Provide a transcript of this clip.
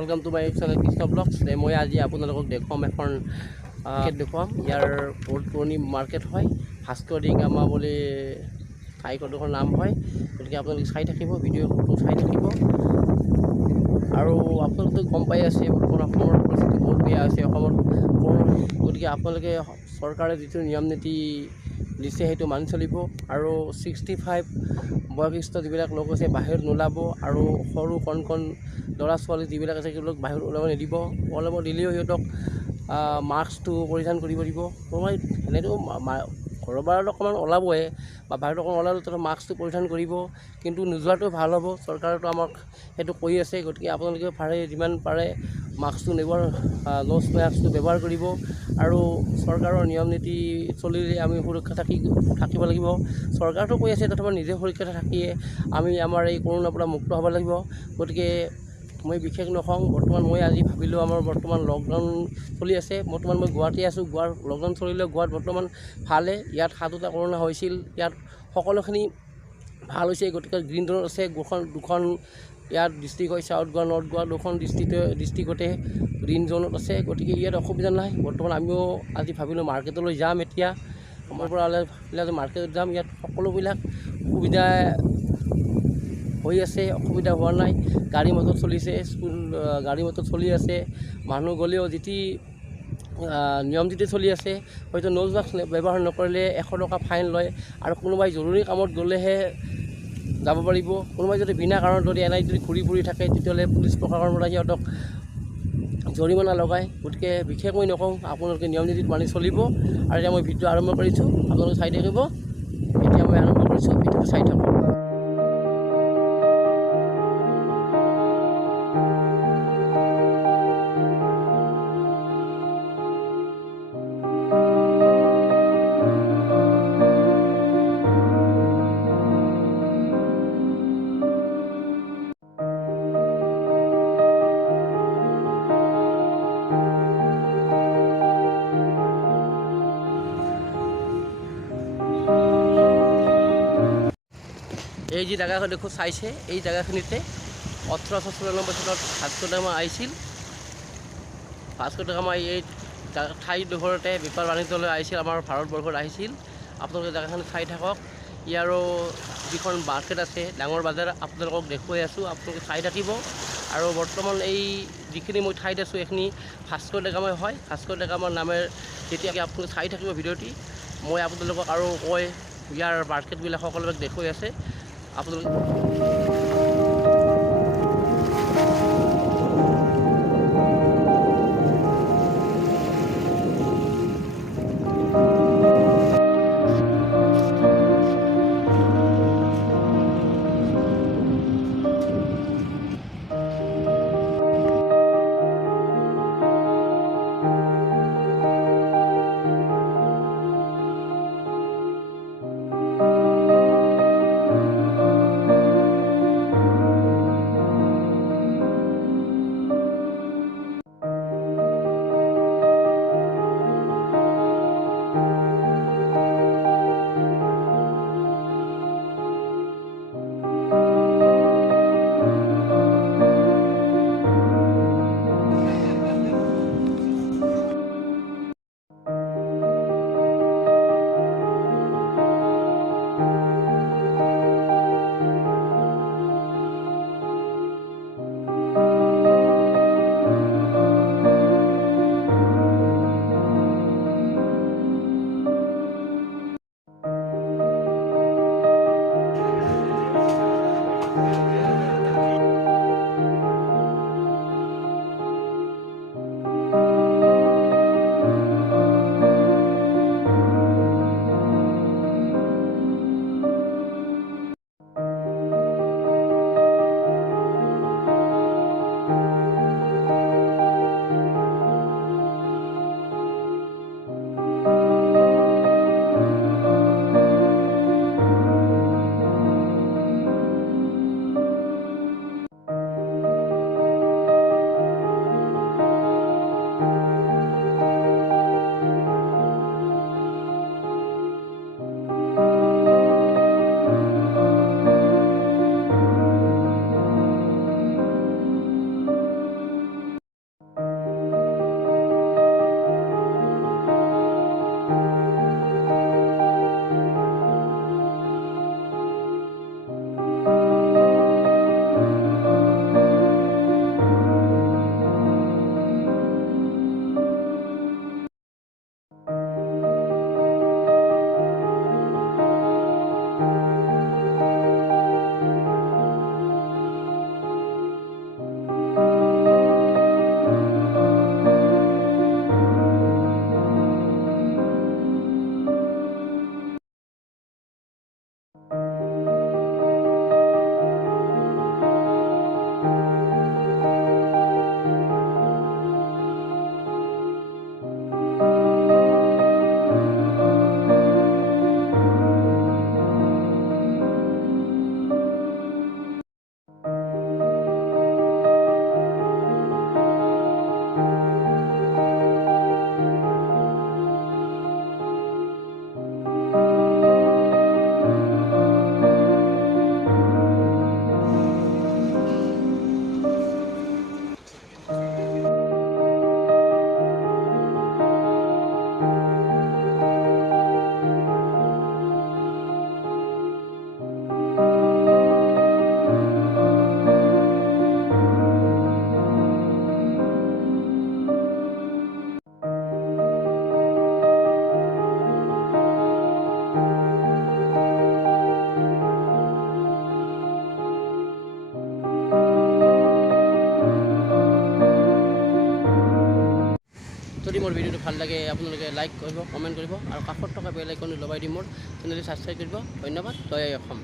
Welcome to my channel Krishna blogs. মই আজি আপোনালোকক দেখুৱাম এখন মাৰ্কেট দেখুৱাম। ইয়াৰ বহুত পুৰণি মাৰ্কেট হয়, ভাস্কৰী গামা বুলি ঠাইডোখৰ নাম হয়। গতিকে আপোনালোকে চাই থাকিব, ভিডিঅ'টো চাই থাকিব। আৰু আপোনালোকে গম পাই আছে বৰ্তমান অসমৰ পৰিস্থিতি বহুত বেয়া আছে অসমত। গতিকে আপোনালোকে চৰকাৰে যিটো নিয়ম নীতি দিছে সেইটো মানি চলিব। আৰু 65 বয়সস্থ যিবিলাক লোক আছে বাহিৰত নোলাব, আৰু সৰু কণ কণ ল'ৰা ছোৱালী যিবিলাক আছে সেইবিলাক বাহিৰত ওলাব নিদিব। ওলাব দিলেও সিহঁতক মাস্কটো পৰিধান কৰিব দিব। মই এনেইতো ঘৰৰ বাহিৰত অকণমান ওলাবই, বা বাহিৰত অকণমান ওলালেও তাতে মাস্কটো পৰিধান কৰিব, কিন্তু নোযোৱাটো ভাল হ'ব। চৰকাৰেতো আমাক সেইটো কৈ আছে। গতিকে আপোনালোকে পাৰে যিমান পাৰে মাস্কটো ন'জ মাস্কটো ব্যৱহাৰ কৰিব। আৰু চৰকাৰৰ নিয়ম নীতি চলিলে আমি সুৰক্ষা থাকিব লাগিব। চৰকাৰতো কৈ আছে, তথাপি নিজে সুৰক্ষিত থাকিয়ে আমি আমাৰ এই কৰোণাৰ পৰা মুক্ত হ'ব লাগিব। গতিকে মই বিশেষ নকওঁ। বৰ্তমান মই আজি ভাবিলোঁ, আমাৰ বৰ্তমান লকডাউন চলি আছে। বৰ্তমান মই গুৱাহাটী আছোঁ। লকডাউন চলিলেও গুৱাহাটীত বৰ্তমান ভালে। ইয়াত 7টা কৰোণা হৈছিল, ইয়াত সকলোখিনি ভাল হৈছে। গতিকে গ্ৰীণ জ'নত আছে দুখন ইয়াত ডিষ্ট্ৰিক্ট হয়, চাউথ গোৱা, নৰ্থ গোৱা, দুখন ডিষ্ট্ৰিক্টতে গ্ৰীণ জ'নত আছে। গতিকে ইয়াত অসুবিধা নাই। বৰ্তমান আমিও আজি ভাবিলোঁ মাৰ্কেটলৈ যাম। এতিয়া আমাৰ পৰা ভাবিলে মাৰ্কেটত যাম। ইয়াত সকলোবিলাক সুবিধা হৈ আছে, অসুবিধা হোৱা নাই। গাড়ী মটৰ চলিছে, গাড়ী মটৰ চলি আছে। মানুহ গ'লেও নিয়ম নীতি চলি আছে। হয়তো ন'জ মাস্ক ব্যৱহাৰ নকৰিলে 100 টকা ফাইন লয়, আৰু কোনোবাই জৰুৰী কামত গ'লেহে যাব পাৰিব। কোনোবাই যদি বিনা কাৰণত যদি এনেই যদি ঘূৰি ফুৰি থাকে, তেতিয়াহ'লে পুলিচ প্ৰশাসনৰ পৰা সিহঁতক জৰিমনা লগায়। গতিকে বিশেষ মই নকওঁ, আপোনালোকে নিয়ম নীতি মানি চলিব। আৰু এতিয়া মই ভিডিঅ' আৰম্ভ কৰিছোঁ, আপোনালোকে চাই থাকিব। এতিয়া মই আৰম্ভ কৰিছোঁ, ভিডিঅ'টো চাই থাকক। এই যে জেগাখন দেখো চাইছে, এই জেগাখিনিতে 1894 চনত ভাস্কো দা গামা আহিছিল। ভাস্কো দা গামা এই ঠাইডোখৰতে বেপাৰ বাণিজ্যলৈ আহিছিল, আমাৰ ভাৰতবৰ্ষত আহিছিল। আপোনালোকে জেগাখিনি চাই থাকক। ইয়াৰো যিখন মাৰ্কেট আছে, ডাঙৰ বজাৰ, আপোনালোকক দেখুৱাই আছোঁ, আপোনালোকে চাই থাকিব। আৰু বৰ্তমান এই যিখিনি মই ঠাইত আছোঁ, এইখিনি ভাস্কো দা গামাই হয়। ভাস্কো দা গামাৰ নামেৰে যেতিয়া আপোনালোকে চাই থাকিব ভিডিঅ'টি, মই আপোনালোকক আৰু ইয়াৰ মাৰ্কেটবিলাক সকলোবিলাক দেখুৱাই আছে আপোনালোকে। ভাল লাগে আপোনালোকে লাইক কৰিব, কমেণ্ট কৰিব আৰু কাষত থকা বেল আইকনটো দবাই দি মোৰ চেনেলটো ছাবস্ক্ৰাইব কৰিব। ধন্যবাদ। জয় অসম।